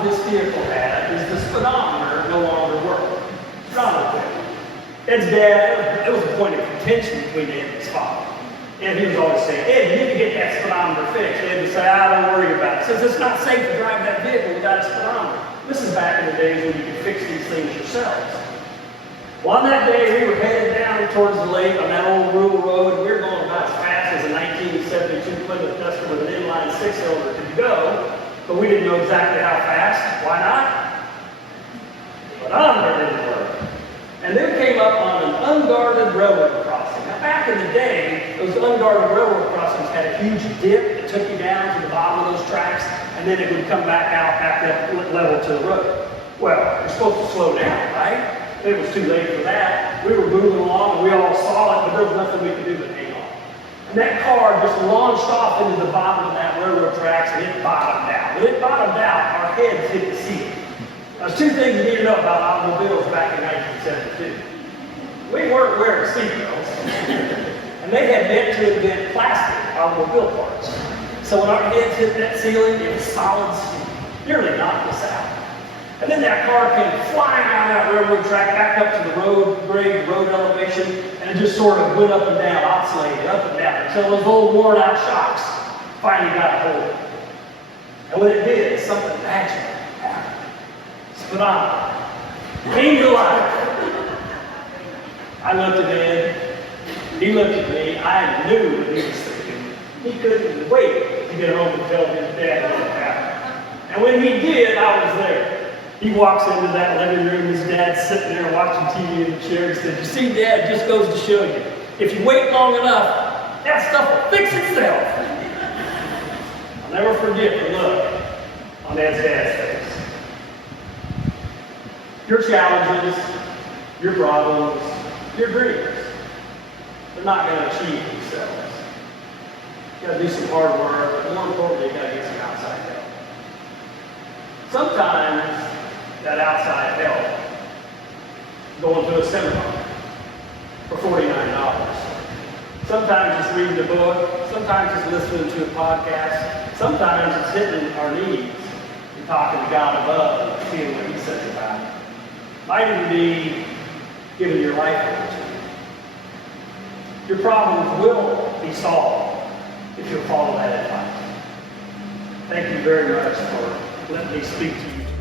problem this vehicle had is the speedometer no longer worked. Speedometer quit. Ed's dad, it was a point of contention between Ed and his father. And he was always saying, Ed, you need to get that speedometer fixed. Ed would say, don't worry about it. He says, it's not safe to drive that vehicle without a speedometer. This is back in the days when you could fix these things yourselves. Well, on that day, we were headed down towards the lake on that old rural road. We were going about as fast as a 1972 Plymouth Duster with an inline six-cylinder could go, but we didn't know exactly how fast. Why not? The speedometer didn't work. And then came up on an unguarded railroad crossing. Now, back in the day, those unguarded railroad crossings had a huge dip that took you down to the bottom of those tracks, and then it would come back out back up level to the road. Well, you're supposed to slow down, right? It was too late for that. We were moving along, and we all saw it, but there was nothing we could do but hang on. And that car just launched off into the bottom of that railroad tracks, and it bottomed out. When it bottomed out, our heads hit the ceiling. There's two things you need to know about automobiles back in 1972. We weren't wearing seatbelts, and they had meant to invent plastic automobile parts. So when our heads hit that ceiling, it was solid steel. Nearly knocked us out. And then that car came flying down that railroad track back up to the road grade, road elevation, and it just sort of went up and down, oscillated up and down, until those old worn out shocks finally got a hold of it. And when it did, something magical happened. Speedometer came to life. I looked at Ed, he looked at me, I knew what he was thinking. He couldn't wait to get home and tell his dad what had happened. And when he did, I was there. He walks into that living room, his dad's sitting there watching TV in the chair. He said, you see, Dad, it just goes to show you, if you wait long enough, that stuff will fix itself. I'll never forget the look on Dad's face. Your challenges, your problems, your dreams, they're not going to achieve themselves. You got to do some hard work, but more importantly, you got to get some outside help. Sometimes that outside help, going to a seminar for $49. Sometimes it's reading a book, sometimes it's listening to a podcast, sometimes it's hitting our knees and talking to God above and seeing what He says about it. Might even be giving your life over to Him. Your problems will be solved if you'll follow that advice. Thank you very much for letting me speak to you today.